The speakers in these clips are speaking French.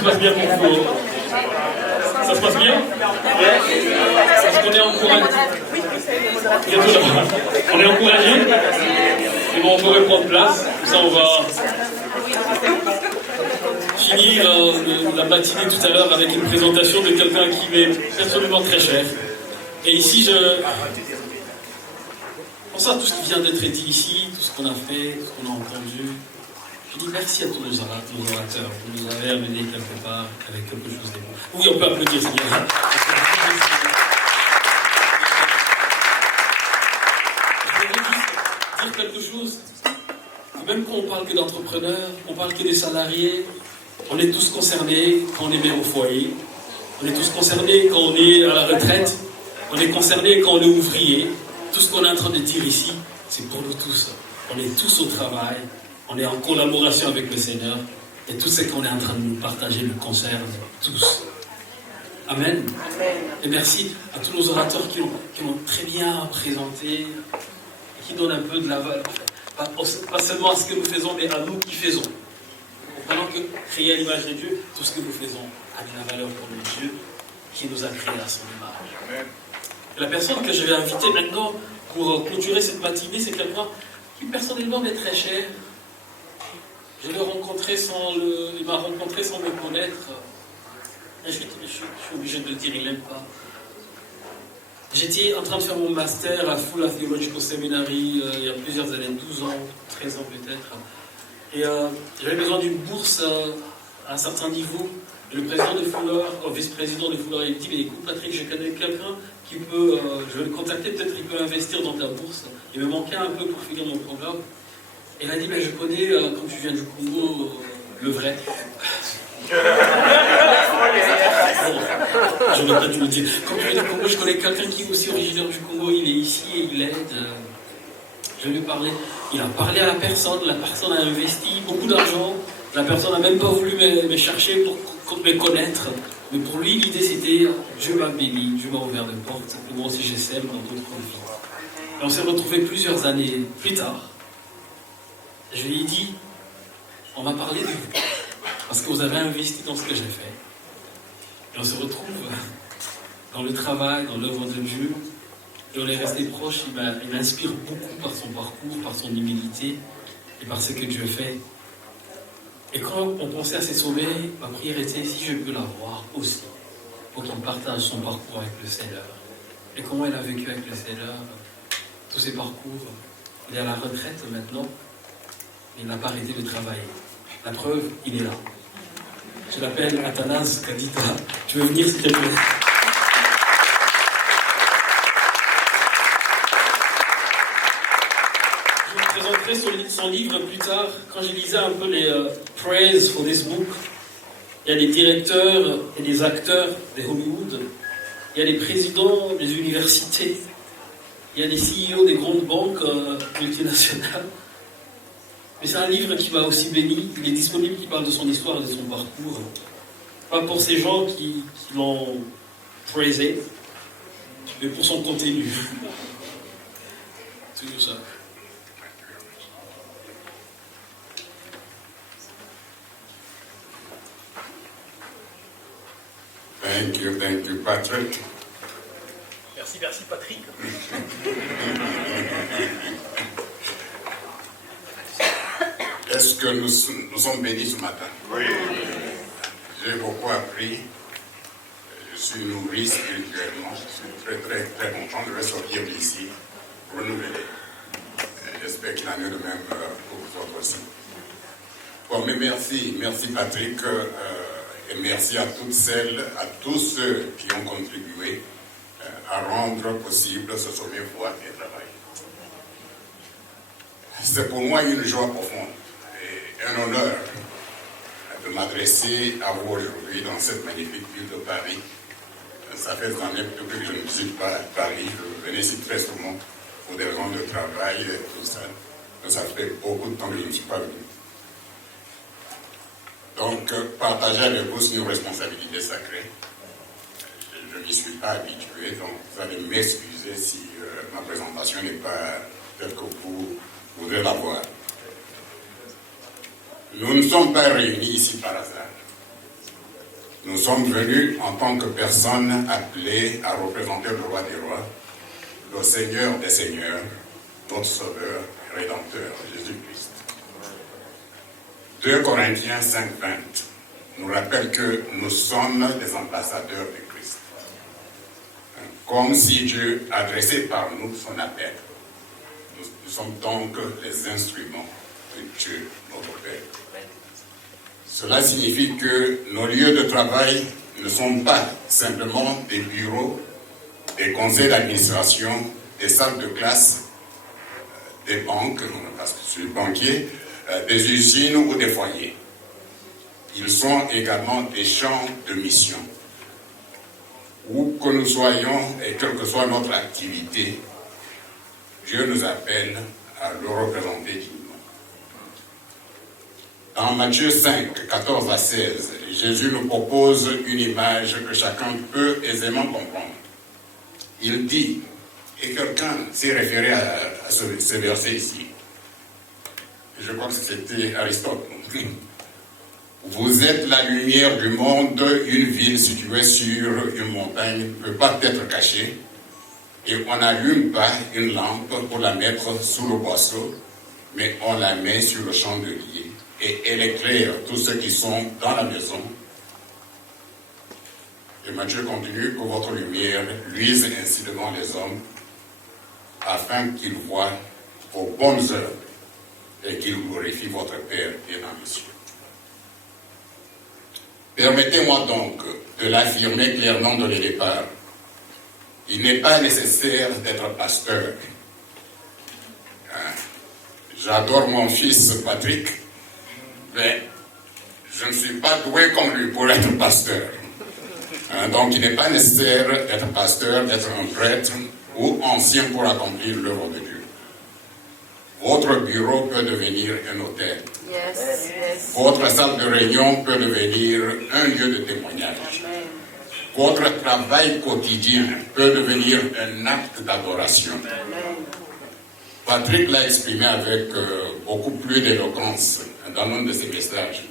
se passe bien pour vous? Ça se passe bien? Est-ce qu'on est encouragé? On est encouragé? Et bon, on peut reprendre place. Comme ça, on va finir la matinée tout à l'heure avec une présentation de quelqu'un qui m'est personnellement très cher. Et ici, pense à tout ce qui vient d'être dit ici, tout ce qu'on a fait, tout ce qu'on a entendu. Je dis merci à tous nos orateurs. Vous nous avez amenés quelque part avec quelque chose de bon. Oui, on peut applaudir, c'est bien. Je voudrais juste dire quelque chose. Même quand on parle que d'entrepreneurs, on parle que des salariés, on est tous concernés quand on est mère au foyer. On est tous concernés quand on est à la retraite. On est concernés quand on est ouvrier. Tout ce qu'on est en train de dire ici, c'est pour nous tous. On est tous au travail. On est en collaboration avec le Seigneur. Et tout ce qu'on est en train de nous partager nous concerne tous. Amen. Amen. Et merci à tous nos orateurs qui ont très bien présenté et qui donnent un peu de la valeur. Pas seulement à ce que nous faisons, mais à nous qui faisons. Comprenons que créer à l'image de Dieu, tout ce que nous faisons a de la valeur pour le Dieu qui nous a créés à son image. Amen. Et la personne que je vais inviter maintenant pour clôturer cette matinée, c'est quelqu'un qui personnellement m'est très cher. Je l'ai rencontré il m'a rencontré sans me connaître. Et je suis obligé de le dire, il n'aime pas. J'étais en train de faire mon master à Full Theological Seminary il y a plusieurs années, 12 ans, 13 ans peut-être. Et j'avais besoin d'une bourse à un certain niveau. Et le président de Fuller, le vice-président de Fuller, il me dit, mais écoute Patrick, je connais quelqu'un qui peut, je vais le contacter, peut-être qu'il peut investir dans ta bourse. Il me manquait un peu pour finir mon programme. Et il a dit, mais je connais, comme tu viens du Congo, le vrai. Je n'aurais pas dû le dire. Comme tu viens du Congo, je connais quelqu'un qui est aussi originaire du Congo, il est ici et il aide. Je lui ai parlé. Il a parlé à la personne a investi beaucoup d'argent. La personne n'a même pas voulu me chercher pour me connaître. Mais pour lui, l'idée c'était, Dieu m'a béni, Dieu m'a ouvert des portes. Et moi aussi, j'essaie dans d'autres vies. Et on s'est retrouvés plusieurs années plus tard. Je lui ai dit, on m'a parlé de vous, parce que vous avez investi dans ce que j'ai fait. Et on se retrouve dans le travail, dans l'œuvre de Dieu. Et on est resté proches. Il m'inspire beaucoup par son parcours, par son humilité et par ce que Dieu fait. Et quand on pensait à ses sommets, ma prière était, si je peux l'avoir aussi, pour qu'il partage son parcours avec le Seigneur. Et comment il a vécu avec le Seigneur, tous ses parcours. Il est à la retraite maintenant, mais il n'a pas arrêté de travailler. La preuve, il est là. Je l'appelle Athanas Kadita. Tu veux venir, s'il te plaît? Je vous présenterai son livre plus tard. Quand je lisais un peu les praise for this book, il y a des directeurs et des acteurs de Hollywood, il y a des présidents des universités, il y a des CEO des grandes banques multinationales. Mais c'est un livre qui m'a aussi béni. Il est disponible, qui parle de son histoire et de son parcours. Pas pour ces gens qui l'ont praisé, mais pour son contenu. C'est tout ça. Thank you, Patrick. Merci Patrick. Est-ce que nous sommes bénis ce matin? Oui. J'ai beaucoup appris. Je suis nourri spirituellement. Je suis très, très, très content de ressortir d'ici renouvelé. J'espère qu'il en est de même pour vous autres aussi. Bon, mais merci Patrick, et merci à toutes celles, à tous ceux qui ont contribué à rendre possible ce sommet foi et travail. C'est pour moi une joie profonde et un honneur de m'adresser à vous aujourd'hui dans cette magnifique ville de Paris. Ça fait des années depuis que je ne visite pas Paris. Je venais ici très souvent pour des raisons de travail et tout ça. Mais ça fait beaucoup de temps que je ne suis pas venu. Donc, partager avec vous une responsabilité sacrée. Je n'y suis pas habitué, donc vous allez m'excuser si ma présentation n'est pas telle que vous voudrez la voir. Nous ne sommes pas réunis ici par hasard. Nous sommes venus en tant que personnes appelées à représenter le roi des rois, le Seigneur des seigneurs, notre Sauveur, Rédempteur, Jésus-Christ. 2 Corinthiens 5:20 nous rappelle que nous sommes des ambassadeurs de Christ. Comme si Dieu adressait par nous son appel. Nous sommes donc les instruments de Dieu, notre Père. Cela signifie que nos lieux de travail ne sont pas simplement des bureaux, des conseils d'administration, des salles de classe, des banques, parce que je suis banquier, des usines ou des foyers. Ils sont également des champs de mission. Où que nous soyons et quelle que soit notre activité, Dieu nous appelle à le représenter dignement. Dans Matthieu 5, 14 à 16, Jésus nous propose une image que chacun peut aisément comprendre. Il dit, et quelqu'un s'est référé à ce verset ici, je crois que c'était Aristote. Vous êtes la lumière du monde, une ville située sur une montagne ne peut pas être cachée, et on n'allume pas une lampe pour la mettre sous le boisseau, mais on la met sur le chandelier, et elle éclaire tous ceux qui sont dans la maison. Et Matthieu continue, que votre lumière luise ainsi devant les hommes, afin qu'ils voient vos bonnes œuvres et qu'ils glorifient votre Père qui est dans les cieux. Permettez-moi donc de l'affirmer clairement dès le départ. Il n'est pas nécessaire d'être pasteur. J'adore mon fils Patrick, mais je ne suis pas doué comme lui pour être pasteur. Donc il n'est pas nécessaire d'être pasteur, d'être un prêtre ou ancien pour accomplir l'œuvre de Dieu. Votre bureau peut devenir un hôtel. Yes. Votre salle de réunion peut devenir un lieu de témoignage. Amen. Votre travail quotidien peut devenir un acte d'adoration. Patrick l'a exprimé avec beaucoup plus d'éloquence dans l'un de ses messages.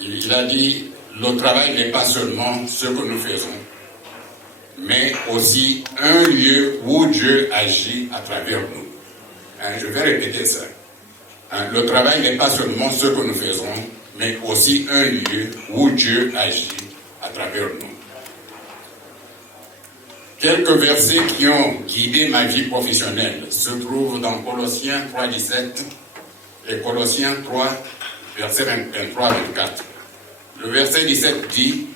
Il a dit, le travail n'est pas seulement ce que nous faisons, mais aussi un lieu où Dieu agit à travers nous. Je vais répéter ça. Le travail n'est pas seulement ce que nous faisons, mais aussi un lieu où Dieu agit à travers nous. Quelques versets qui ont guidé ma vie professionnelle se trouvent dans Colossiens 3:17 et Colossiens 3, versets 23 à 24. Le verset 17 dit,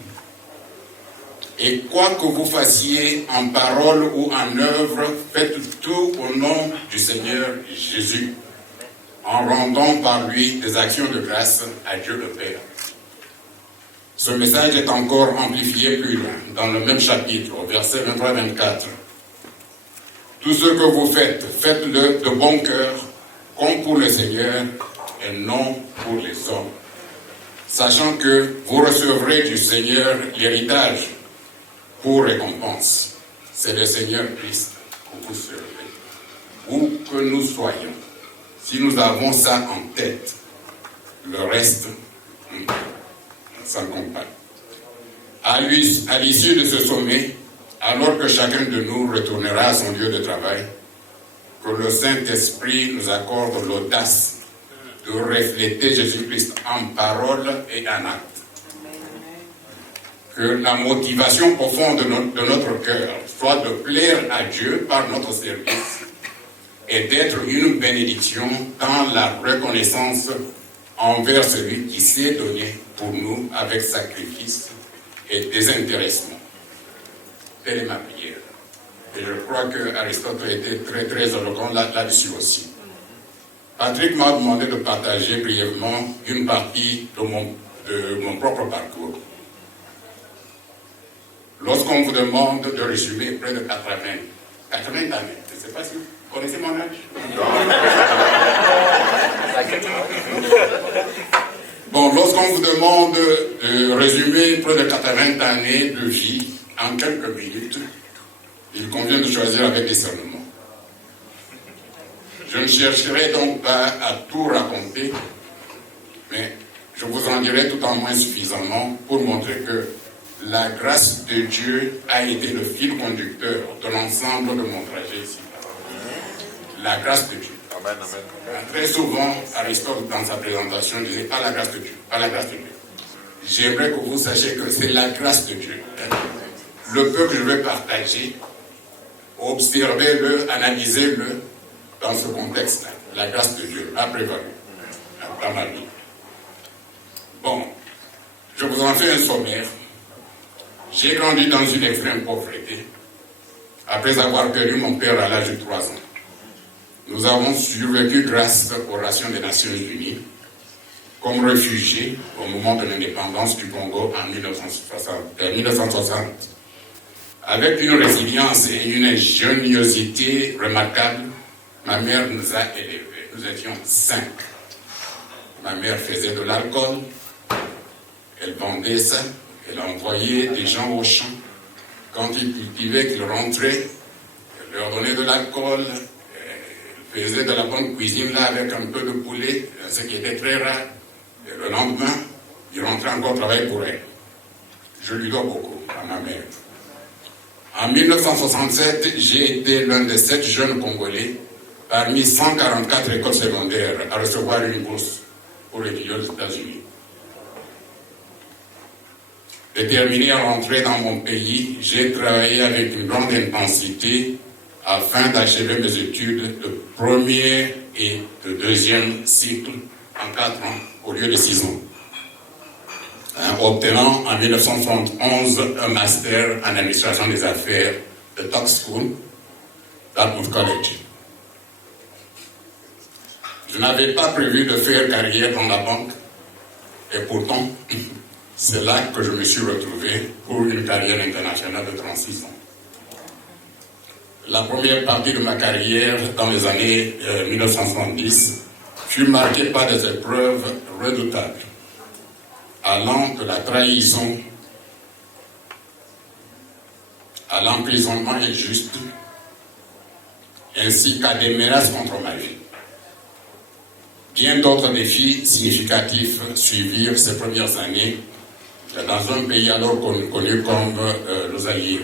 « Et quoi que vous fassiez en parole ou en œuvre, faites tout au nom du Seigneur Jésus, en rendant par lui des actions de grâce à Dieu le Père. » Ce message est encore amplifié plus loin, dans le même chapitre, au verset 23-24. « Tout ce que vous faites, faites-le de bon cœur, comme pour le Seigneur, et non pour les hommes, sachant que vous recevrez du Seigneur l'héritage pour récompense. C'est le Seigneur Christ que vous servez. Où que nous soyons, si nous avons ça en tête, le reste, ça ne compte pas. À l'issue de ce sommet, alors que chacun de nous retournera à son lieu de travail, que le Saint-Esprit nous accorde l'audace de refléter Jésus-Christ en parole et en acte. Que la motivation profonde de notre cœur soit de plaire à Dieu par notre service et d'être une bénédiction dans la reconnaissance envers celui qui s'est donné pour nous avec sacrifice et désintéressement. Telle est ma prière. Et je crois que Aristote a été très très éloquent là-dessus aussi. Patrick m'a demandé de partager brièvement une partie de mon propre parcours. Lorsqu'on vous demande de résumer près de 80 années, je ne sais pas si vous connaissez mon âge. Bon, lorsqu'on vous demande de résumer près de 80 années de vie en quelques minutes, il convient de choisir avec discernement. Je ne chercherai donc pas à tout raconter, mais je vous en dirai tout en moins suffisamment pour montrer que la grâce de Dieu a été le fil conducteur de l'ensemble de mon trajet ici. La grâce de Dieu. Amen, amen. Très souvent, Aristote, dans sa présentation, disait « pas la grâce de Dieu, pas la grâce de Dieu ». J'aimerais que vous sachiez que c'est la grâce de Dieu. Le peu que je vais partager, observez-le, analysez-le dans ce contexte-là. La grâce de Dieu a prévalu dans ma vie. Bon, je vous en fais un sommaire. J'ai grandi dans une extrême pauvreté après avoir perdu mon père à l'âge de 3 ans. Nous avons survécu grâce aux rations des Nations Unies comme réfugiés au moment de l'indépendance du Congo en 1960. Avec une résilience et une ingéniosité remarquables, ma mère nous a élevés. Nous étions 5. Ma mère faisait de l'alcool, elle vendait ça, elle envoyait des gens au champ. Quand ils cultivaient, qu'ils rentraient, elle leur donnait de l'alcool, elle faisait de la bonne cuisine là avec un peu de poulet, ce qui était très rare. Et le lendemain, il rentrait encore travailler pour elle. Je lui dois beaucoup à ma mère. En 1967, j'ai été l'un des 7 jeunes Congolais parmi 144 écoles secondaires à recevoir une bourse pour étudier aux États-Unis. Déterminé à rentrer dans mon pays, j'ai travaillé avec une grande intensité afin d'achever mes études de premier et de deuxième cycle en 4 ans au lieu de 6 ans. Obtenant en 1971 un master en administration des affaires de Tuck School, Dartmouth College. Je n'avais pas prévu de faire carrière dans la banque et pourtant, c'est là que je me suis retrouvé pour une carrière internationale de 36 ans. La première partie de ma carrière dans les années 1970 fut marquée par des épreuves redoutables, allant de la trahison à l'emprisonnement injuste, ainsi qu'à des menaces contre ma vie. Bien d'autres défis significatifs suivirent ces premières années dans un pays alors connu comme nos alliés.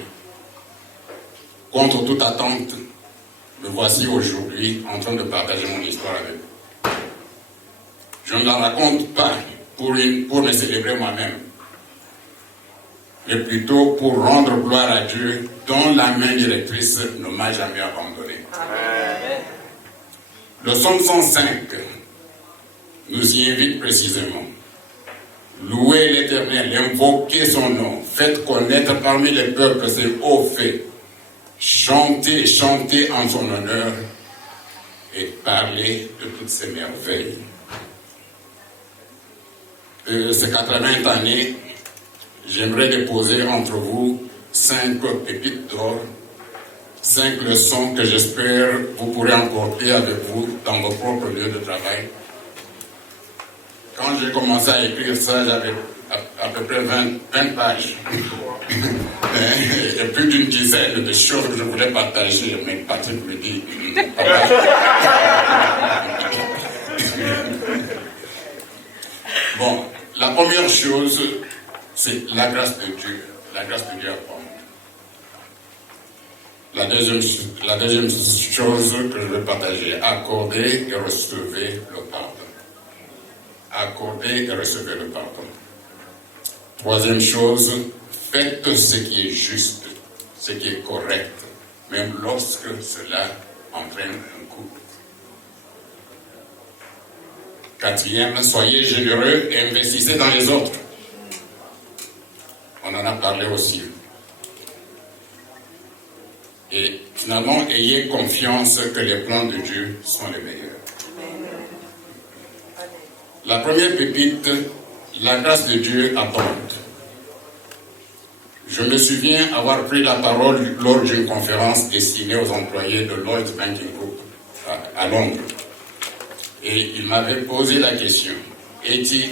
Contre toute attente, me voici aujourd'hui en train de partager mon histoire avec vous. Je ne la raconte pas pour me célébrer moi-même, mais plutôt pour rendre gloire à Dieu dont la main directrice ne m'a jamais abandonné. Amen. Le psaume 105 nous y invite précisément. Louez l'Éternel, invoquez son nom, faites connaître parmi les peuples ses hauts faits, chantez, chantez en son honneur et parlez de toutes ses merveilles. Ces 80 années, j'aimerais déposer entre vous 5 pépites d'or, 5 leçons que j'espère vous pourrez emporter avec vous dans vos propres lieux de travail. Quand j'ai commencé à écrire ça, j'avais à peu près 20 pages. Et plus d'une dizaine de choses que je voulais partager. Mais Patrick me dit, bon, la première chose, c'est la grâce de Dieu. La grâce de Dieu à moi. La deuxième chose que je vais partager, accorder et recevez le pardon. Accorder et recevez le pardon. Troisième chose, faites ce qui est juste, ce qui est correct, même lorsque cela entraîne un coût. Quatrième, soyez généreux et investissez dans les autres. On en a parlé aussi. Et finalement, ayez confiance que les plans de Dieu sont les meilleurs. La première pépite, la grâce de Dieu abonde. Je me souviens avoir pris la parole lors d'une conférence destinée aux employés de Lloyds Banking Group à Londres. Et il m'avait posé la question, Eti,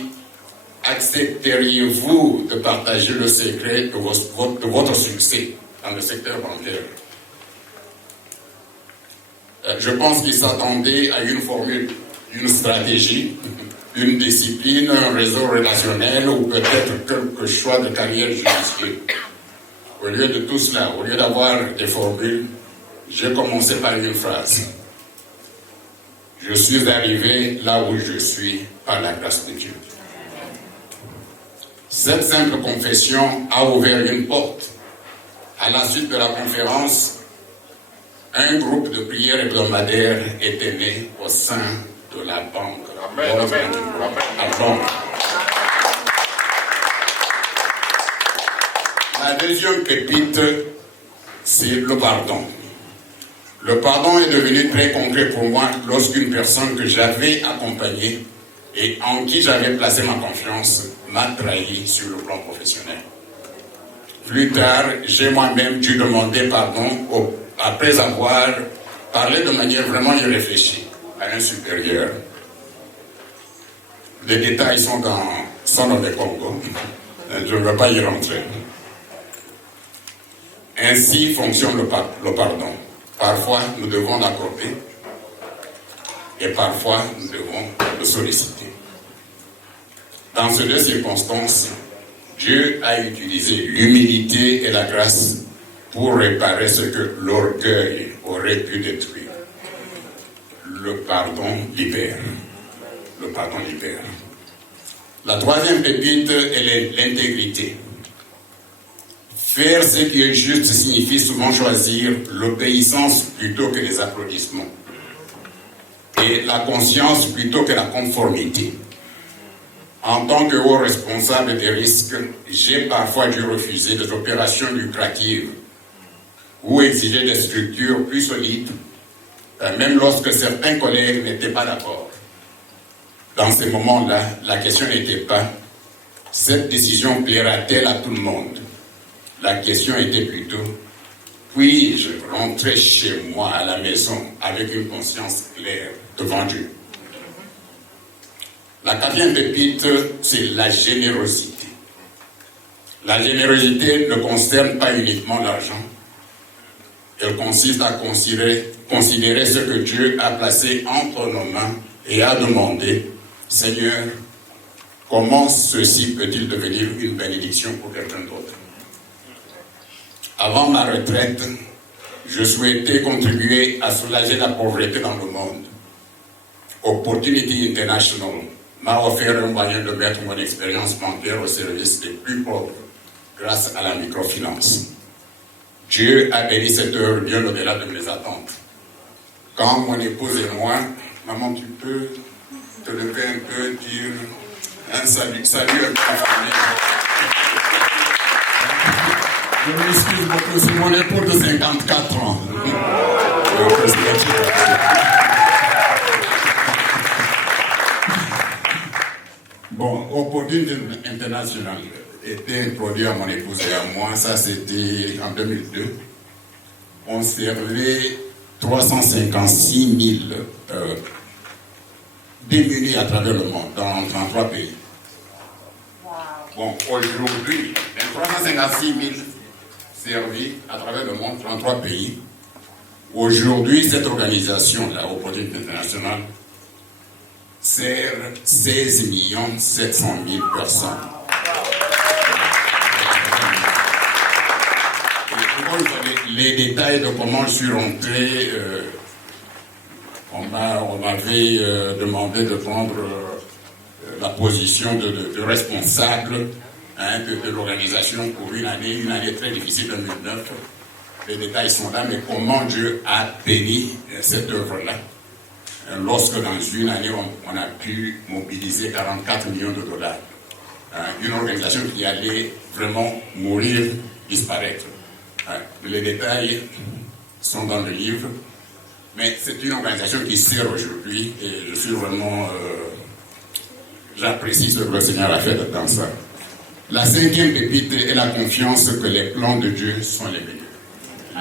accepteriez-vous de partager le secret de votre succès dans le secteur bancaire? Je pense qu'il s'attendait à une formule, une stratégie une discipline, un réseau relationnel ou peut-être quelque choix de carrière judiciaire. Au lieu de tout cela, au lieu d'avoir des formules, j'ai commencé par une phrase. Je suis arrivé là où je suis par la grâce de Dieu. Cette simple confession a ouvert une porte. À la suite de la conférence, un groupe de prières hebdomadaires était né au sein de la banque. Amen. La deuxième pépite, c'est le pardon. Le pardon est devenu très concret pour moi lorsqu'une personne que j'avais accompagnée et en qui j'avais placé ma confiance m'a trahi sur le plan professionnel. Plus tard, j'ai moi-même dû demander pardon après avoir parlé de manière vraiment irréfléchie à un supérieur. Les détails sont dans le Congo. Je ne veux pas y rentrer. Ainsi fonctionne le pardon. Parfois, nous devons l'accorder et parfois, nous devons le solliciter. Dans ces deux circonstances, Dieu a utilisé l'humilité et la grâce pour réparer ce que l'orgueil aurait pu détruire. Le pardon libère. Le pardon libère. La troisième pépite, elle est l'intégrité. Faire ce qui est juste signifie souvent choisir l'obéissance plutôt que les applaudissements. Et la conscience plutôt que la conformité. En tant que haut responsable des risques, j'ai parfois dû refuser des opérations lucratives ou exiger des structures plus solides, même lorsque certains collègues n'étaient pas d'accord. Dans ces moments-là, la question n'était pas « cette décision plaira-t-elle à tout le monde ?» La question était plutôt « puis-je rentrer chez moi à la maison avec une conscience claire devant Dieu ?» La quatrième pépite, c'est la générosité. La générosité ne concerne pas uniquement l'argent. Elle consiste à considérer ce que Dieu a placé entre nos mains et à demander, Seigneur, comment ceci peut-il devenir une bénédiction pour quelqu'un d'autre? Avant ma retraite, je souhaitais contribuer à soulager la pauvreté dans le monde. Opportunity International m'a offert un moyen de mettre mon expérience bancaire au service des plus pauvres grâce à la microfinance. Dieu a béni cette œuvre bien au-delà de mes attentes. Quand mon épouse et moi, maman, tu peux te lever un peu, dire un salut un peu à la famille. Je m'excuse beaucoup, c'est mon épouse de 54 ans. Bon, Opportunity International était introduit à mon épouse et à moi, ça c'était en 2002. On servait 356 000 démunis à travers le monde, dans 33 pays. Bon, aujourd'hui, les 356 000 servis à travers le monde, 33 pays. Aujourd'hui, cette organisation-là, Opportunity International, sert 16 700 000 personnes. Les détails de comment je suis rentré, on m'avait demandé de prendre la position de responsable de l'organisation pour une année très difficile, 2009. Les détails sont là, mais comment Dieu a béni cette œuvre-là. Lorsque dans une année, on a pu mobiliser 44 millions de dollars. Une organisation qui allait vraiment mourir, disparaître. Les détails sont dans le livre, mais c'est une organisation qui sert aujourd'hui et je suis vraiment... j'apprécie ce que le Seigneur a fait dans ça. La cinquième pépite est la confiance que les plans de Dieu sont les meilleurs.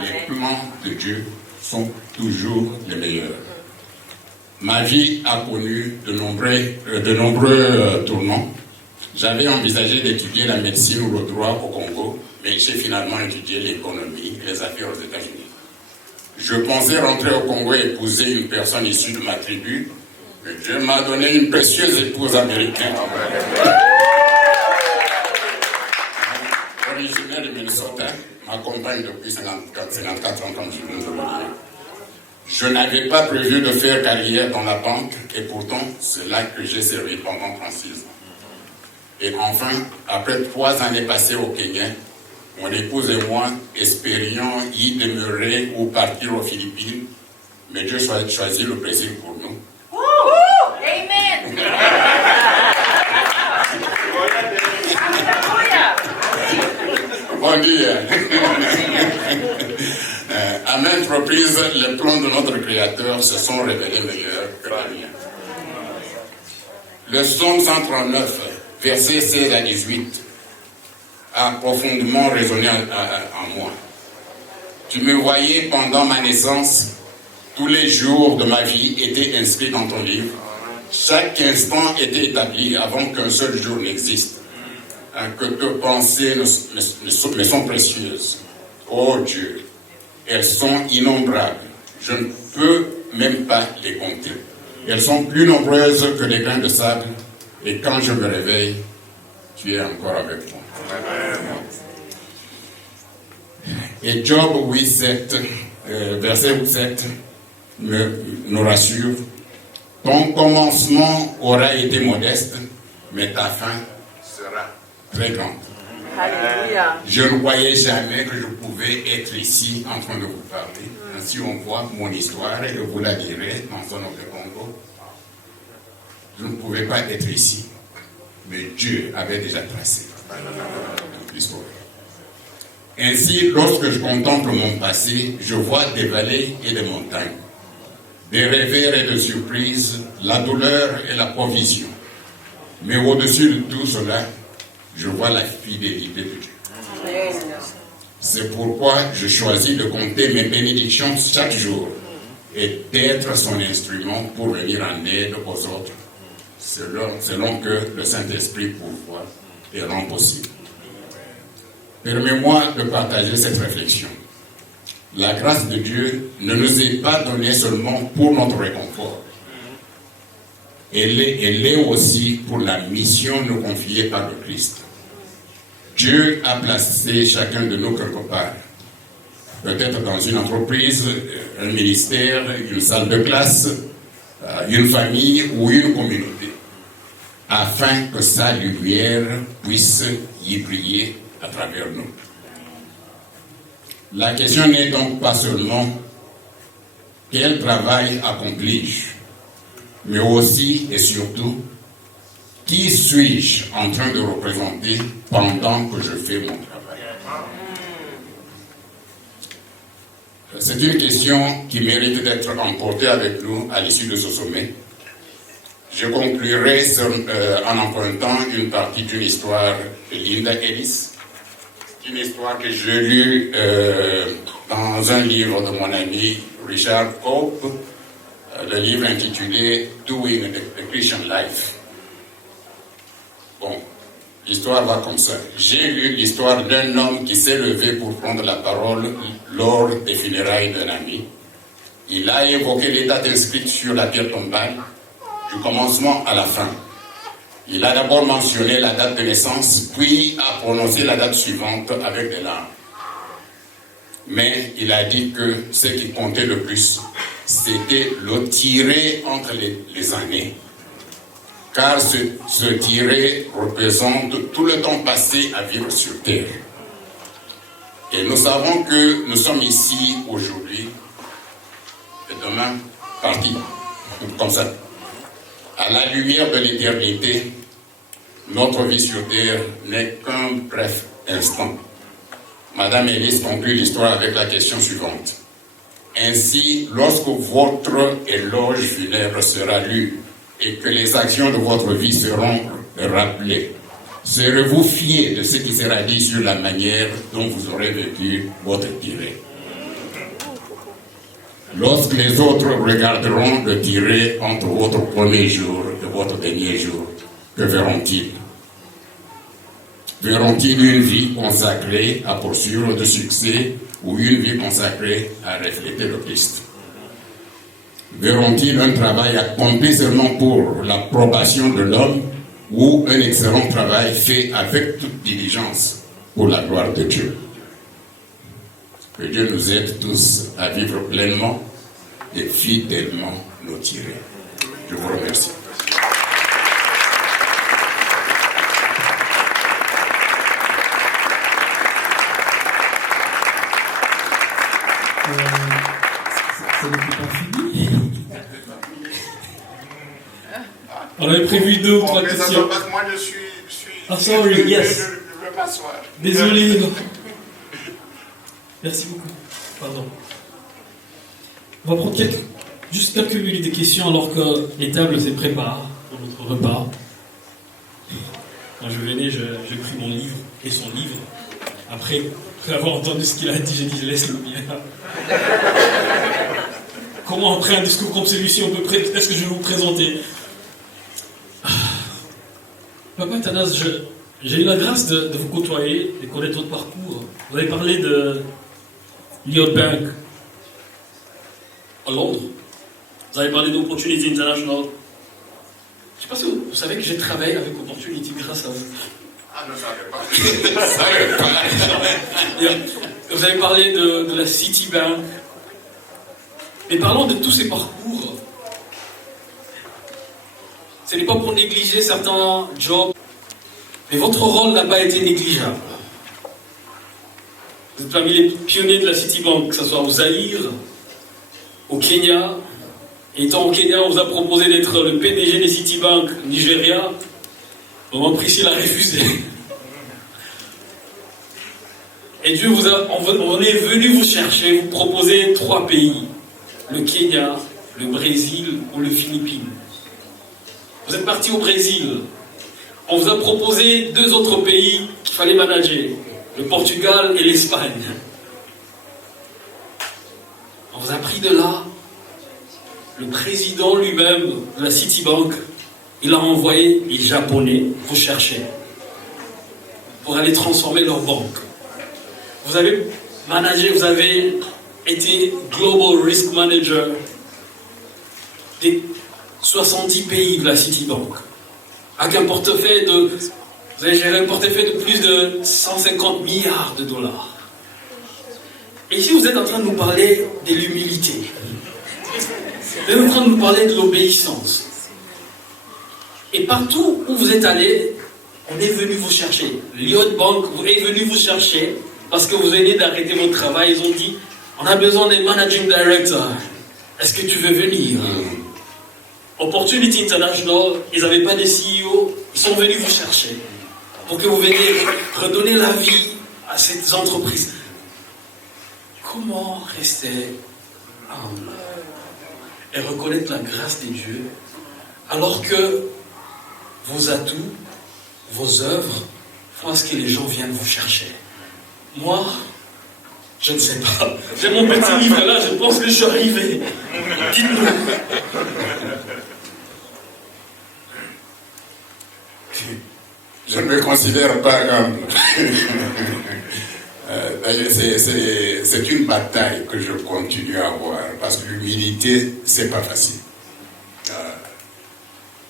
Les plans de Dieu sont toujours les meilleurs. Ma vie a connu de nombreux tournants. J'avais envisagé d'étudier la médecine ou le droit au Congo, mais j'ai finalement étudié l'économie et les affaires aux États-Unis. Je pensais rentrer au Congo et épouser une personne issue de ma tribu, que Dieu m'a donné une précieuse épouse américaine. Originaire de Minnesota, ma compagne depuis 54 ans, comme je viens de le dire. Je n'avais pas prévu de faire carrière dans la banque, et pourtant, c'est là que j'ai servi pendant 36 ans. Et enfin, après 3 années passées au Kenya, mon épouse et moi espérions y demeurer ou partir aux Philippines, mais Dieu choisit le Brésil pour nous. Amen. Bon dia. À maintes reprises, les plans de notre Créateur se sont révélés meilleurs que les miens. Le psaume 139, versets 16 à 18, a profondément résonné en moi. Tu me voyais pendant ma naissance, tous les jours de ma vie étaient inscrits dans ton livre. Chaque instant était établi avant qu'un seul jour n'existe. Que tes pensées me sont précieuses. Oh Dieu, elles sont innombrables. Je ne peux même pas les compter. Elles sont plus nombreuses que les grains de sable. Et quand je me réveille, tu es encore avec moi. Et Job 8, verset 7 nous rassure. Ton commencement aura été modeste, mais ta fin sera très grande. Alléluia. Je ne croyais jamais que je pouvais être ici en train de vous parler. Ainsi on voit mon histoire et je vous la dirai dans son nom de Congo. Je ne pouvais pas être ici, mais Dieu avait déjà tracé l'histoire. Ainsi, lorsque je contemple mon passé, je vois des vallées et des montagnes, des revers et des surprises, la douleur et la provision. Mais au-dessus de tout cela, je vois la fidélité de Dieu. C'est pourquoi je choisis de compter mes bénédictions chaque jour et d'être son instrument pour venir en aide aux autres, selon que le Saint-Esprit pourvoit et rend possible. Permets-moi de partager cette réflexion. La grâce de Dieu ne nous est pas donnée seulement pour notre réconfort. Elle est aussi pour la mission nous confiée par le Christ. Dieu a placé chacun de nous quelque part. Peut-être dans une entreprise, un ministère, une salle de classe, une famille ou une communauté, afin que sa lumière puisse y briller à travers nous. La question n'est donc pas seulement quel travail accomplis-je, mais aussi et surtout qui suis-je en train de représenter pendant que je fais mon travail. C'est une question qui mérite d'être emportée avec nous à l'issue de ce sommet. Je conclurai en empruntant une partie d'une histoire de Linda Ellis, une histoire que j'ai lue dans un livre de mon ami Richard Cope, le livre intitulé Doing the Christian Life. Bon, l'histoire va comme ça. J'ai lu l'histoire d'un homme qui s'est levé pour prendre la parole lors des funérailles d'un ami. Il a évoqué les dates inscrites sur la pierre tombale, du commencement à la fin. Il a d'abord mentionné la date de naissance, puis a prononcé la date suivante avec des larmes. Mais il a dit que ce qui comptait le plus, c'était le tirer entre les années. Car ce tirer représente tout le temps passé à vivre sur terre. Et nous savons que nous sommes ici aujourd'hui et demain partis, comme ça. À la lumière de l'éternité, notre vie sur terre n'est qu'un bref instant. Madame Ellis conclut l'histoire avec la question suivante. Ainsi, lorsque votre éloge funèbre sera lu et que les actions de votre vie seront rappelées, serez-vous fiers de ce qui sera dit sur la manière dont vous aurez vécu votre tirée? Lorsque les autres regarderont le tiré entre votre premier jour et votre dernier jour, que verront-ils? Verront-ils une vie consacrée à poursuivre de succès ou une vie consacrée à refléter le Christ? verront-ils un travail accompli seulement pour l'approbation de l'homme ou un excellent travail fait avec toute diligence pour la gloire de Dieu? Que Dieu nous aide tous à vivre pleinement et fidèlement nos tirés. Je vous remercie. Ça n'est pas fini. On avait prévu 2 ou 3 questions. Moi, je suis Ah, sorry, yes. Je veux m'asseoir. Désolé. Merci beaucoup. Pardon. On va prendre juste quelques minutes de questions alors que les tables se préparent pour notre repas. Quand je venais, j'ai pris mon livre et son livre. Après avoir entendu ce qu'il a dit, j'ai dit je laisse le mien. Comment après un discours comme celui-ci, est-ce que je vais vous présenter? Papa Tanas, j'ai eu la grâce de vous côtoyer, de connaître votre parcours. Vous avez parlé de Lloyds Bank à Londres. Vous avez parlé d'Opportunity International. Je ne sais pas si vous savez que j'ai travaillé avec Opportunity grâce à vous. Ah, ne savais pas. Vous avez parlé de la Citibank. Mais parlons de tous ces parcours. Ce n'est pas pour négliger certains jobs, mais votre rôle n'a pas été négligeable. Vous êtes parmi les pionniers de la Citibank, que ce soit au Zaïre, au Kenya. Et étant au Kenya, on vous a proposé d'être le PDG des Citibank Nigeria. Maman Priscilla a refusé. Et Dieu on est venu vous chercher, vous proposer 3 pays. Le Kenya, le Brésil ou les Philippines. Vous êtes parti au Brésil. On vous a proposé 2 autres pays qu'il fallait manager. Le Portugal et l'Espagne. On vous a pris de là. Le président lui-même de la Citibank, il a envoyé les Japonais vous chercher pour aller transformer leur banque. Vous avez managé, vous avez été Global Risk Manager des 70 pays de la Citibank. Avec un portefeuille vous avez géré un portefeuille de plus de 150 milliards de dollars. Et ici, vous êtes en train de nous parler de l'humilité. Vous êtes en train de nous parler de l'obéissance. Et partout où vous êtes allé, on est venu vous chercher. Lloyds Bank est venu vous chercher parce que vous venez d'arrêter votre travail. Ils ont dit, on a besoin d'un managing director. Est-ce que tu veux venir? Opportunity International, ils n'avaient pas de CEO. Ils sont venus vous chercher pour que vous veniez redonner la vie à ces entreprises. Comment rester humble et reconnaître la grâce de Dieu alors que vos atouts, vos œuvres font à ce que les gens viennent vous chercher? Moi, je ne sais pas. J'ai mon petit livre là, je pense que je suis arrivé. Dites-nous. Je ne me considère pas humble. D'ailleurs, c'est une bataille que je continue à avoir, parce que l'humilité, c'est pas facile.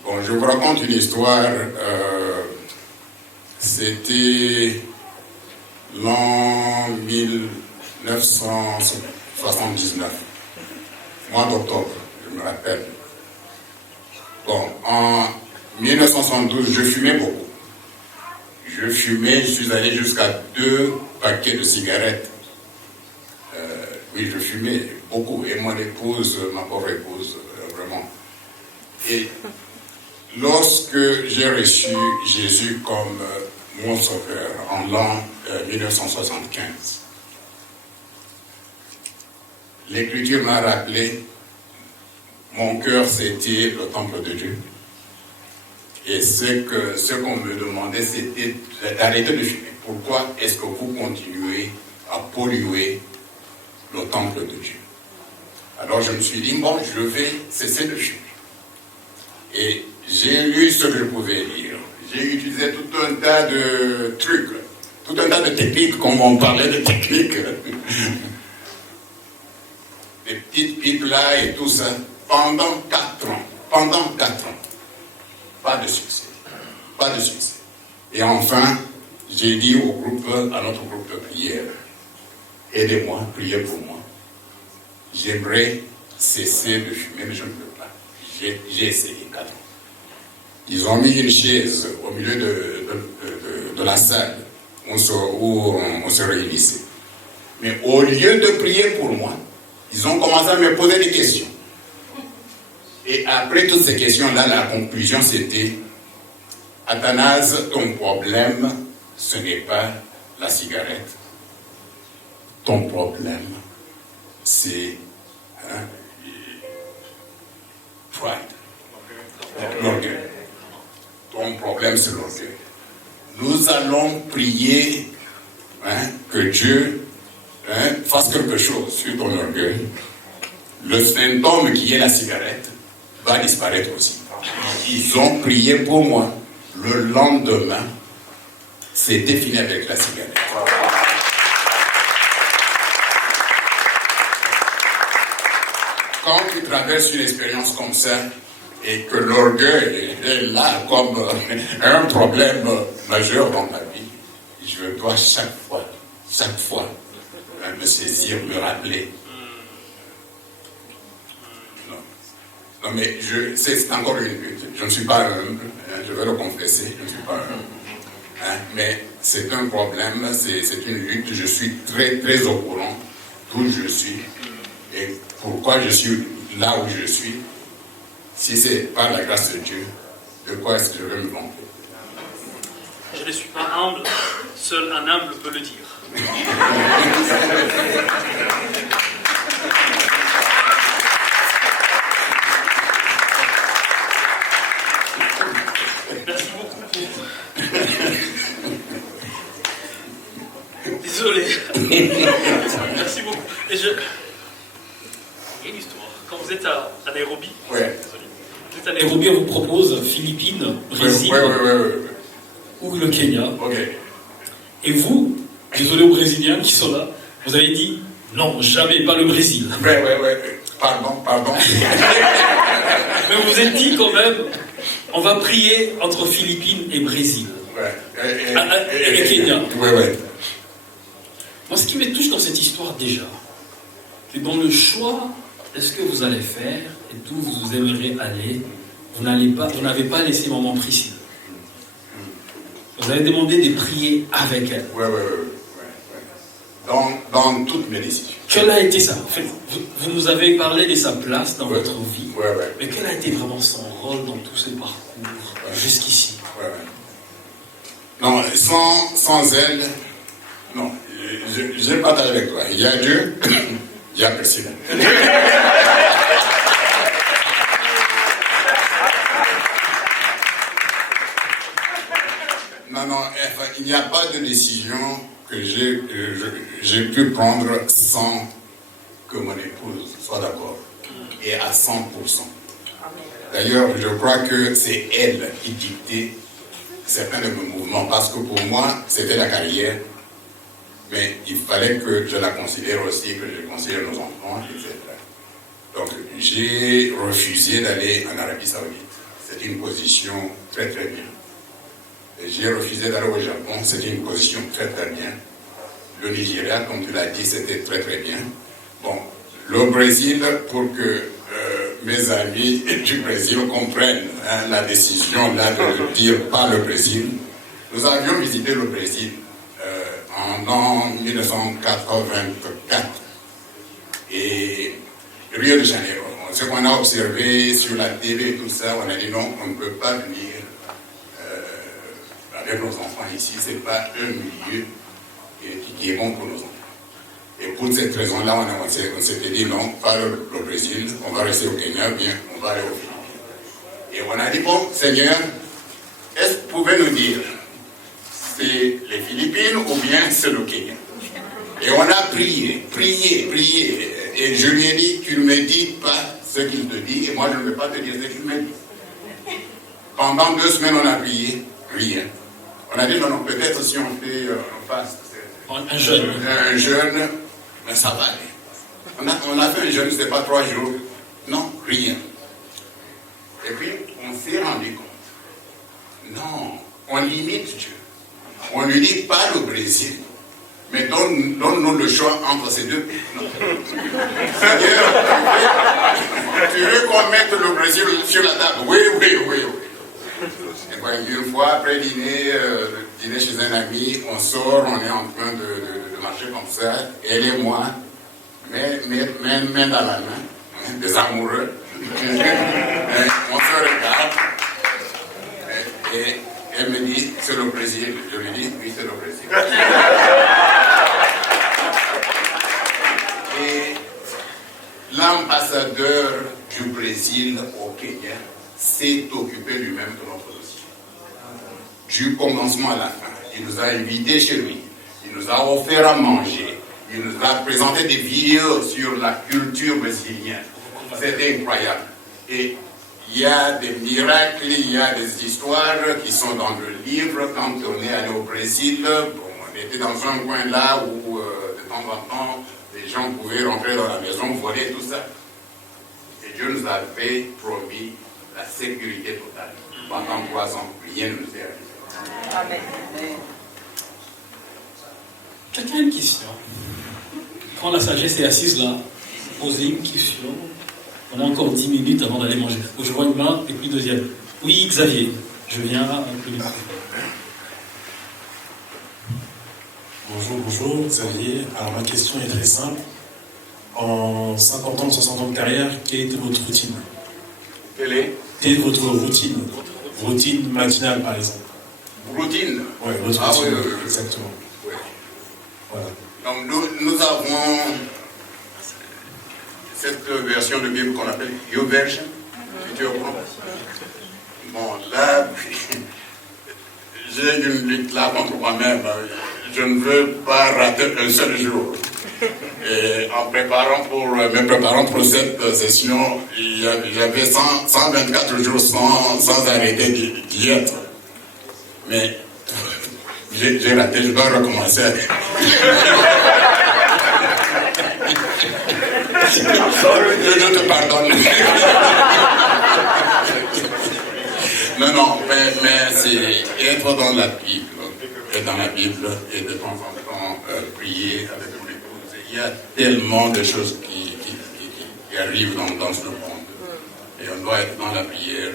Bon, je vous raconte une histoire. C'était l'an 1979, mois d'octobre, je me rappelle. Bon, en 1972, je fumais beaucoup. Je suis allé jusqu'à 2 paquets de cigarettes. Oui, je fumais beaucoup. Et mon épouse, ma pauvre épouse, vraiment. Et lorsque j'ai reçu Jésus comme mon sauveur en l'an 1975, l'Écriture m'a rappelé, mon cœur c'était le temple de Dieu. Et ce qu'on me demandait, c'était d'arrêter de fumer. Pourquoi est-ce que vous continuez à polluer le temple de Dieu? Alors je me suis dit, bon, je vais cesser de fumer. Et j'ai lu ce que je pouvais lire. J'ai utilisé tout un tas de trucs, tout un tas de techniques, comme on parlait de techniques. Des petites pipes là et tout ça. Bon, pendant 4 ans. Pendant 4 ans. Pas de succès. Pas de succès. Et enfin, j'ai dit au groupe, à notre groupe de prière, aidez-moi, priez pour moi. J'aimerais cesser de fumer, mais je ne peux pas. J'ai essayé 4 ans. Ils ont mis une chaise au milieu de la salle où on se réunissait. Mais au lieu de prier pour moi, ils ont commencé à me poser des questions. Et après toutes ces questions-là, la conclusion c'était: Athanase, ton problème, ce n'est pas la cigarette. Ton problème, c'est pride, l'orgueil. Ton problème, c'est l'orgueil. Nous allons prier que Dieu fasse quelque chose sur ton orgueil. Le symptôme qui est la cigarette va disparaître aussi. Ils ont prié pour moi. Le lendemain, c'était fini avec la cigarette. Quand tu traverses une expérience comme ça, et que l'orgueil est là comme un problème majeur dans ta vie, je dois chaque fois, me saisir, me rappeler. Non mais c'est encore une lutte. Je ne suis pas humble, je vais le confesser, je ne suis pas humble. Mais c'est un problème, c'est une lutte. Je suis très très au courant d'où je suis et pourquoi je suis là où je suis. Si c'est par la grâce de Dieu, de quoi est-ce que je vais me vanter? Je ne suis pas humble, seul un humble peut le dire. Merci beaucoup. Désolé. Merci beaucoup. Et il y a une histoire. Quand vous êtes à Nairobi, Ouais. Vous êtes à Nairobi, on vous propose Philippines, Brésil ou le Kenya. Okay. Et vous, désolé aux Brésiliens qui sont là, vous avez dit non, jamais pas le Brésil. Ouais. Pardon. Mais vous vous êtes dit quand même, on va prier entre Philippines et Brésil. Ouais. Et Kenya. Ouais. Moi, ce qui me touche dans cette histoire déjà, c'est dans le choix de ce que vous allez faire et d'où vous aimeriez aller, vous n'avez pas laissé maman Priscille. Vous avez demandé de prier avec elle. Ouais. Dans toutes mes décisions. Quel a été ça? En fait, vous nous avez parlé de sa place dans votre vie. Ouais. Mais quel a été vraiment son rôle dans tout ce parcours jusqu'ici? Ouais. Non, sans elle, non. Je partage avec toi. Il y a Dieu, il y a Priscilla. Non, il n'y a pas de décision que j'ai pu prendre sans que mon épouse soit d'accord. Et à 100%. D'ailleurs, je crois que c'est elle qui dictait certains de mes mouvements. Parce que pour moi, c'était la carrière. Mais il fallait que je la considère aussi, que je considère nos enfants, etc. Donc, j'ai refusé d'aller en Arabie Saoudite. C'était une position très très bien. Et j'ai refusé d'aller au Japon. C'était une position très très bien. Le Nigeria, comme tu l'as dit, c'était très très bien. Bon, le Brésil, pour que mes amis du Brésil comprennent la décision là de dire pas le Brésil. Nous avions visité le Brésil en an 1984 et Rio de Janeiro. Ce qu'on a observé sur la télé et tout ça, on a dit non, on ne peut pas venir avec nos enfants ici, c'est pas un milieu qui est bon pour nos enfants. Et pour cette raison-là, on s'était dit non, pas le Brésil, on va rester au Kenya, bien, on va aller au Philippines. Et on a dit bon, Seigneur, est-ce que vous pouvez nous dire, c'est les Philippines ou bien c'est le Kenya? Et on a prié. Et je lui ai dit, tu ne me dis pas ce qu'il te dit, et moi je ne vais pas te dire ce qu'il me dit. Pendant 2 semaines, on a prié, rien. On a dit non, peut-être si on fait un fast, un jeûne, mais ça va aller. On a fait un jeûne, c'était pas 3 jours. Non, rien. Brésil, mais donne-nous le choix entre ces deux pays. Seigneur, tu veux qu'on mette le Brésil sur la table? Oui. Et bien, une fois, après dîner chez un ami, on sort, on est en train de marcher comme ça, elle et moi, main dans la main, des amoureux. On se regarde, et elle me dit, c'est le Brésil. Je lui dis, oui, c'est le Brésil. Et l'ambassadeur du Brésil au Kenya s'est occupé lui-même de notre dossier. Du commencement à la fin. Il nous a invités chez lui. Il nous a offert à manger. Il nous a présenté des vidéos sur la culture brésilienne. C'était incroyable. Et il y a des miracles, il y a des histoires qui sont dans le livre. Quand on est allé au Brésil, on était dans un coin là où de temps en temps, les gens pouvaient rentrer dans la maison, voler, tout ça. Et Dieu nous avait promis la sécurité totale. Pendant 3 ans, rien ne nous est arrivé. Amen. Quelqu'un a une question? Quand la sagesse est assise là, posez une question. On a encore 10 minutes avant d'aller manger. Je vois une main et puis deuxième. Oui, Xavier, je viens avec le micro. Bonjour, Xavier. Alors ma question est très simple. En 50 ans, 60 ans de carrière, quelle était votre routine? Quelle est votre routine? Routine matinale, par exemple. Routine? Oui, votre routine, oui. exactement. Oui. Voilà. Donc nous avons cette version de Bible qu'on appelle YouVersion. Tu comprends? Bon, là, j'ai une lutte là contre moi-même. Je ne veux pas rater un seul jour. Et en me préparant pour cette session, j'avais 124 jours sans arrêter d'y être. Mais j'ai raté, je dois recommencer. Je te pardonne. Non, mais c'est être dans la Bible. Être dans la Bible et de temps en temps prier avec mon épouse. Il y a tellement de choses qui arrivent dans ce monde. Et on doit être dans la prière,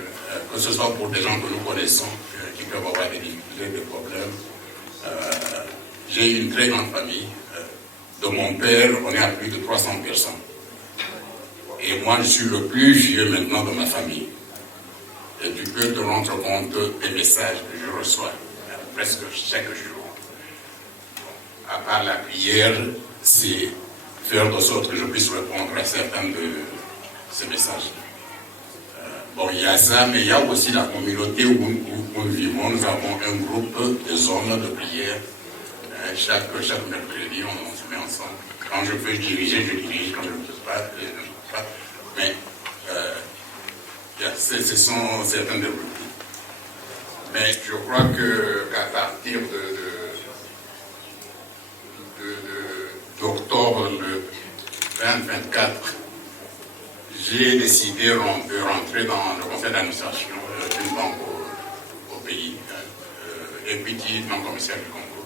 que ce soit pour des gens que nous connaissons, qui peuvent avoir des difficultés, des problèmes. J'ai une très grande famille. De mon père, on est à plus de 300 personnes. Et moi, je suis le plus vieux maintenant de ma famille. Et tu peux te rendre compte des messages que je reçois presque chaque jour. À part la prière, c'est faire de sorte que je puisse répondre à certains de ces messages. Bon, il y a ça, mais il y a aussi la communauté où nous vivons. Nous avons un groupe de zones de prière. Chaque mercredi, on se met ensemble. Quand je peux diriger, je dirige. Quand je ne peux pas, je ne peux pas. Mais ce sont certains des routines. Mais je crois qu'à partir d'octobre 2024, j'ai décidé de rentrer dans le conseil d'administration d'une banque au pays, Equity, non commercial du Congo.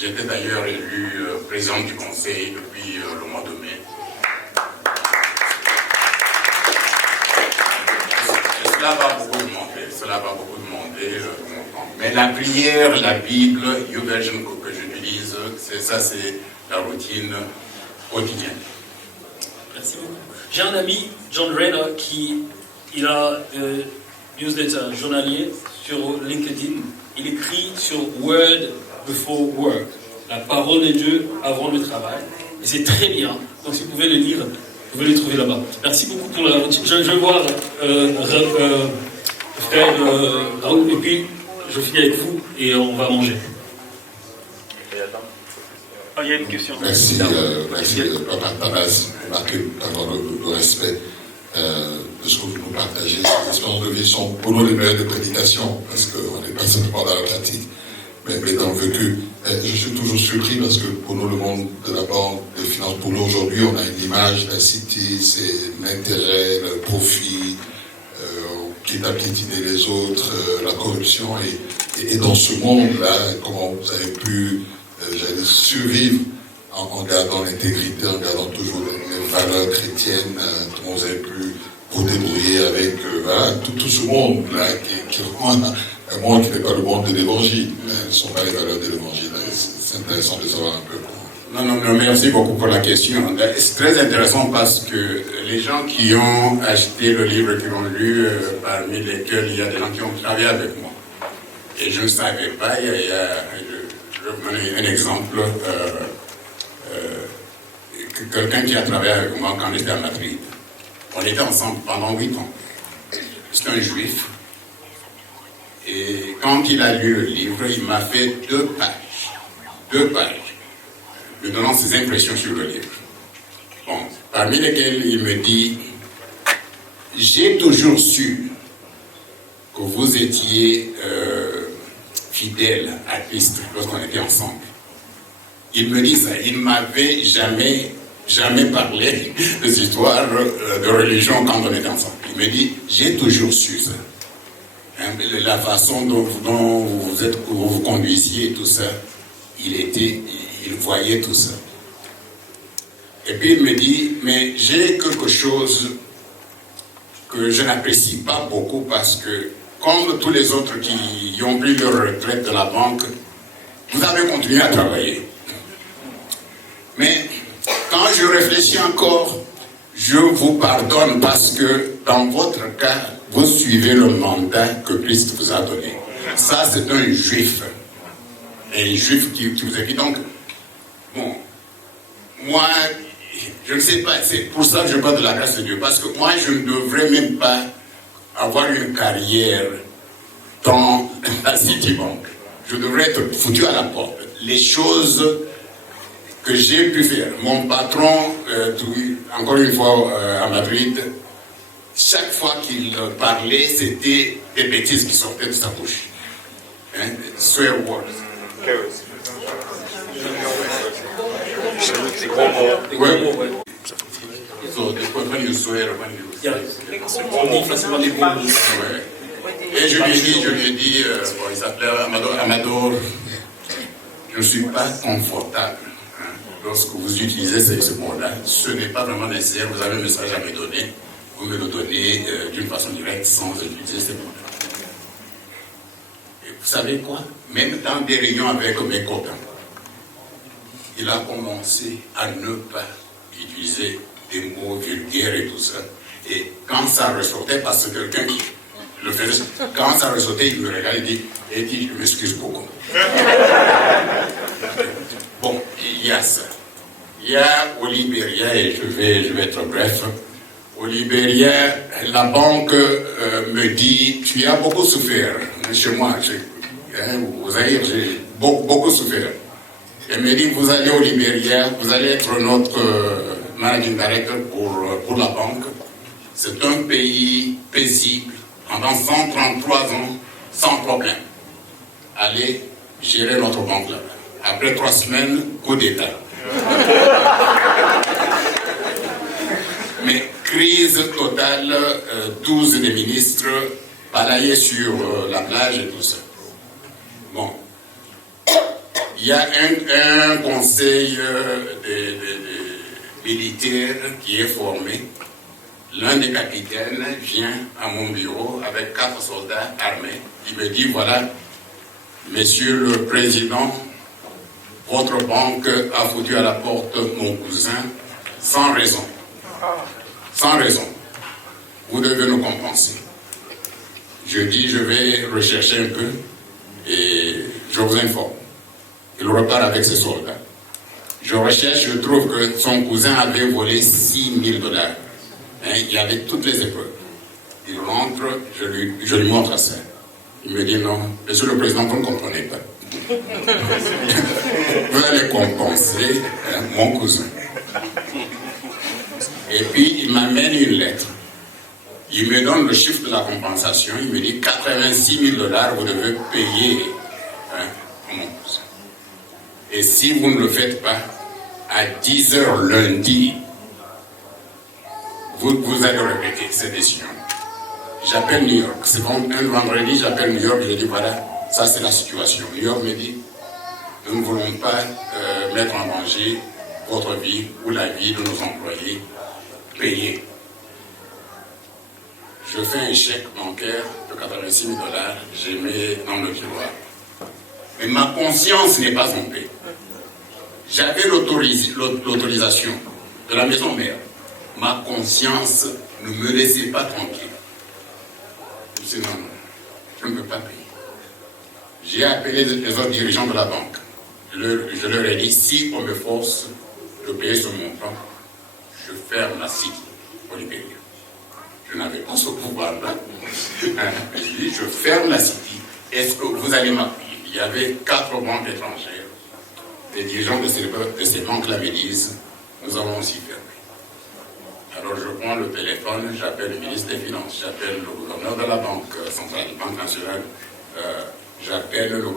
J'étais d'ailleurs élu président du conseil depuis le mois de mai. Et cela va beaucoup demander, mais la prière, la Bible, YouVersion que j'utilise, c'est la routine quotidienne. Merci beaucoup. J'ai un ami, John Rayner, il a newsletter journalier sur LinkedIn. Il écrit sur Word Before Work, la parole de Dieu avant le travail. Et c'est très bien. Donc si vous pouvez le lire, vous pouvez le trouver là-bas. Merci beaucoup pour la routine. Je vais voir frère Raoul, et puis je finis avec vous et on va manger. Ah, il y a une question. Merci, Papa Tanas, marqué d'avoir le respect de ce que vous nous partagez. Les expériences de vie sont pour nous les meilleures de prédication, parce qu'on n'est pas simplement dans la pratique, mais dans le vécu. Je suis toujours surpris parce que pour nous, le monde de la banque, des finances, pour nous aujourd'hui, on a une image, la City, c'est l'intérêt, le profit, qui t'a piétiné les autres, la corruption. Et dans ce monde-là, comment vous avez pu survivre en gardant l'intégrité, en gardant toujours les valeurs chrétiennes, comment vous avez pu vous débrouiller avec voilà, tout ce monde-là qui est vraiment un monde qui n'est pas le monde de l'évangile. Ce ne sont pas les valeurs de l'évangile. C'est intéressant de savoir un peu. Non, merci beaucoup pour la question. C'est très intéressant parce que les gens qui ont acheté le livre, qui l'ont lu, parmi lesquels il y a des gens qui ont travaillé avec moi. Et je ne savais pas, je vais vous donner un exemple. Quelqu'un qui a travaillé avec moi quand j'étais à Madrid. On était ensemble pendant 8 ans. C'est un juif. Et quand il a lu le livre, il m'a fait 2 pages, me donnant ses impressions sur le livre. Bon, parmi lesquelles il me dit, j'ai toujours su que vous étiez fidèle à Christ lorsqu'on était ensemble. Il me dit ça, il ne m'avait jamais parlé des histoires de religion quand on était ensemble. Il me dit, j'ai toujours su ça. Hein, la façon dont vous vous conduisiez, tout ça, il voyait tout ça. Et puis il me dit, mais j'ai quelque chose que je n'apprécie pas beaucoup parce que, comme tous les autres qui ont pris leur retraite de la banque, vous avez continué à travailler. Mais quand je réfléchis encore, je vous pardonne parce que dans votre cas, vous suivez le mandat que Christ vous a donné. Ça, c'est un juif. Et un juif qui vous a dit. Donc, bon, moi, je ne sais pas, c'est pour ça que je parle de la grâce de Dieu. Parce que moi, je ne devrais même pas avoir une carrière dans la Citibank. Je devrais être foutu à la porte. Les choses que j'ai pu faire. Mon patron, encore une fois à Madrid, chaque fois qu'il parlait, c'était des bêtises qui sortaient de sa bouche. Hein? Swear words. Ouais. So, when you swear, when you... On dit facilement des mots. Ouais. Et je lui ai dit, il s'appelait Amador, je ne suis pas confortable. Lorsque vous utilisez ce mot-là, ce n'est pas vraiment nécessaire. Vous avez un message à me donner. Vous me le donnez d'une façon directe sans utiliser ces mots-là. Et vous savez quoi? Même dans des réunions avec mes copains, il a commencé à ne pas utiliser des mots vulgaires et tout ça. Et quand ça ressortait, parce que quelqu'un qui le faisait, quand ça ressortait, il me regardait et dit, je m'excuse beaucoup. Bon, il y a ça. Il y a au Libéria, et je vais être bref, au Libéria, la banque me dit, tu as beaucoup souffert. Chez moi, vous avez beaucoup souffert. Elle me dit, vous allez au Libéria, vous allez être notre managing director pour la banque. C'est un pays paisible, pendant 133 ans, sans problème. Allez gérer notre banque là-bas. Après 3 semaines, coup d'État. Mais crise totale, 12 des ministres balayés sur la plage et tout ça. Bon. Il y a un conseil militaire qui est formé. L'un des capitaines vient à mon bureau avec 4 soldats armés. Il me dit, voilà, Monsieur le Président, votre banque a foutu à la porte mon cousin sans raison. Sans raison. Vous devez nous compenser. Je dis, je vais rechercher un peu et je vous informe. Il repart avec ses soldats. Je recherche, je trouve que son cousin avait volé $6,000. Il y avait toutes les épreuves. Il rentre, je lui montre ça. Il me dit non, Monsieur le Président, vous ne comprenez pas. Vous allez compenser mon cousin. Et puis il m'amène une lettre. Il me donne le chiffre de la compensation. Il me dit $86,000, vous devez payer mon cousin. Et si vous ne le faites pas, à 10h lundi, vous allez regretter cette décision. J'appelle New York. C'est comme un vendredi, j'appelle New York, je dis voilà, ça c'est la situation. New York me dit, nous ne voulons pas mettre en danger votre vie ou la vie de nos employés payés. Je fais un chèque bancaire de 86 000 $, je mets dans le tiroir. Mais ma conscience n'est pas en paix. J'avais l'autorisation de la maison mère. Ma conscience ne me laissait pas tranquille. Je me suis dit non, je ne peux pas payer. J'ai appelé les autres dirigeants de la banque. Je leur ai dit, si on me force de payer ce montant, je ferme la City au Libéria. Je n'avais pas ce pouvoir-là. J'ai dit, je ferme la City. Est-ce que vous allez m'appuyer? Il y avait 4 banques étrangères. Les dirigeants de ces banques-là me disent, nous allons aussi fermer. Alors je prends le téléphone, j'appelle le ministre des Finances, j'appelle le gouverneur de la Banque centrale, Banque nationale, j'appelle le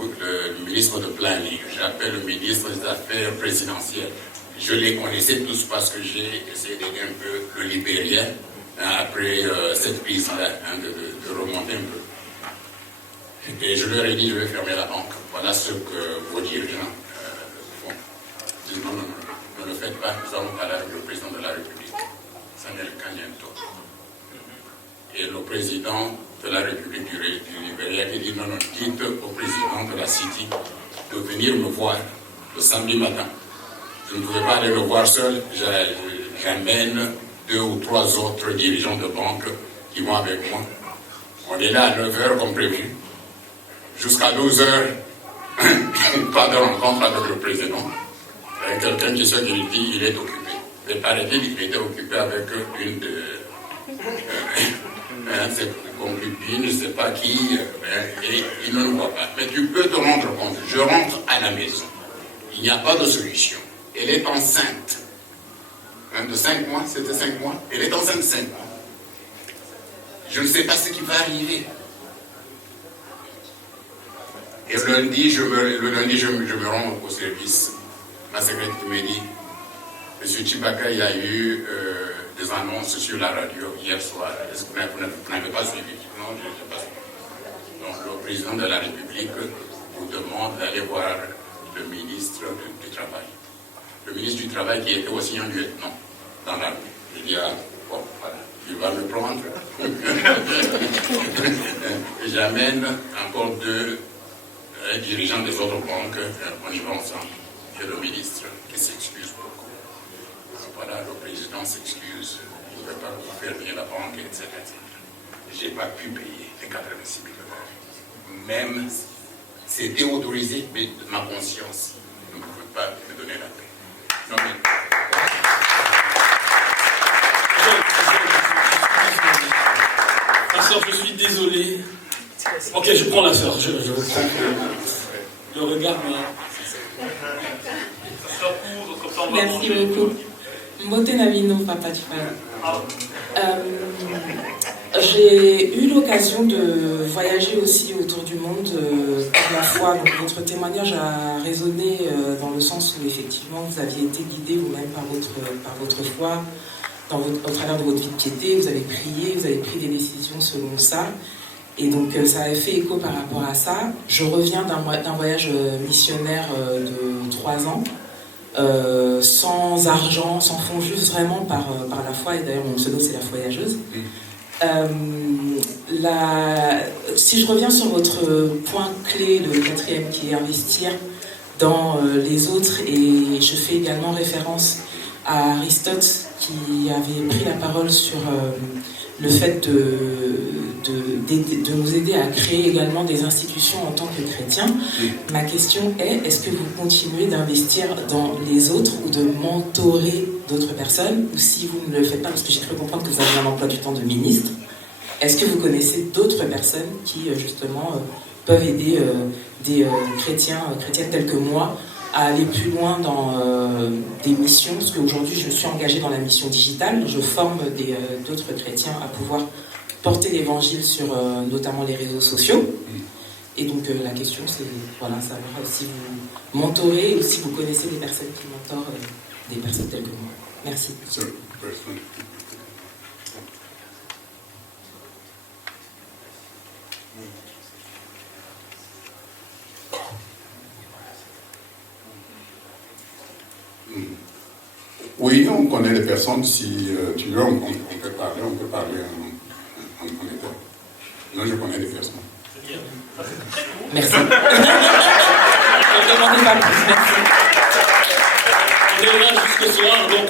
ministre de Planning, j'appelle le ministre des Affaires présidentielles. Je les connaissais tous parce que j'ai essayé d'aider un peu le Libérien après cette crise-là, de remonter un peu. Et je leur ai dit, je vais fermer la banque. Voilà ce que vos dirigeants font. Ils disent, non, ne le faites pas, nous allons parler avec le président de la République, Samuel Kanyento. Et le président de la République du Libéria qui dit, non, dites au président de la City de venir me voir le samedi matin. Je ne pouvais pas aller le voir seul, j'amène 2 ou 3 autres dirigeants de banque qui vont avec moi. On est là à 9h comme prévu. Jusqu'à 12h, pas de rencontre avec le président. Quelqu'un qui sait qu'il dit qu'il est occupé. Mais paraît-il, il était occupé avec une de ses concubines, je ne sais pas qui, et il ne le voit pas. Mais tu peux te rendre compte, je rentre à la maison. Il n'y a pas de solution. Elle est enceinte. De 5 mois, c'était 5 mois. Elle est enceinte de 5 mois. Je ne sais pas ce qui va arriver. Et le lundi, je me rends au service. Ma secrétaire me dit, M. Chibaka, il y a eu des annonces sur la radio hier soir. Est-ce que vous n'avez pas suivi? Non, je n'ai pas suivi. Donc, le président de la République vous demande d'aller voir le ministre du Travail. Le ministre du Travail qui était aussi un lieutenant dans la rue. Je dis, ah, bon, voilà, il va me prendre. J'amène encore 2 dirigeants des autres banques, on y va ensemble. Et le ministre qui s'excuse beaucoup. Voilà, le président s'excuse, il ne peut pas vous faire venir la banque, etc. Je n'ai pas pu payer les 86 000 $. Même, c'était autorisé, mais ma conscience ne pouvait pas me donner la paix. Non, mais... Ma soeur, je suis désolé. Ok, je prends la soeur. Je reprends le regard. Merci beaucoup. Mbote Navino, Papa Tifal. J'ai eu l'occasion de voyager aussi autour du monde plusieurs fois. Donc votre témoignage a résonné dans le sens où effectivement vous aviez été guidé vous-même par votre foi, au travers de votre vie de piété, vous avez prié, vous avez pris des décisions selon ça. Et donc ça a fait écho par rapport à ça. Je reviens d'un voyage missionnaire de 3 ans, sans argent, sans fonds, juste vraiment par la foi. Et d'ailleurs mon pseudo c'est la voyageuse. Si je reviens sur votre point clé, le 4e, qui est investir dans les autres, et je fais également référence à Aristote qui avait pris la parole sur le fait de nous aider à créer également des institutions en tant que chrétiens. Ma question est, est-ce que vous continuez d'investir dans les autres ou de mentorer d'autres personnes, ou si vous ne le faites pas, parce que j'ai cru comprendre que vous avez un emploi du temps de ministre, est-ce que vous connaissez d'autres personnes qui justement peuvent aider des chrétiennes tels que moi à aller plus loin dans des missions, parce qu'aujourd'hui je suis engagée dans la mission digitale, je forme d'autres chrétiens à pouvoir porter l'évangile sur notamment les réseaux sociaux. Et donc la question c'est voilà, savoir si vous mentorez ou si vous connaissez des personnes qui mentorent des personnes telles que moi. Merci. Oui, on connaît des personnes. Si tu veux, on peut parler. On peut parler en état. Non, je connais des personnes. Merci. Ne demandez pas plus. Merci. On est là jusqu'au soir, donc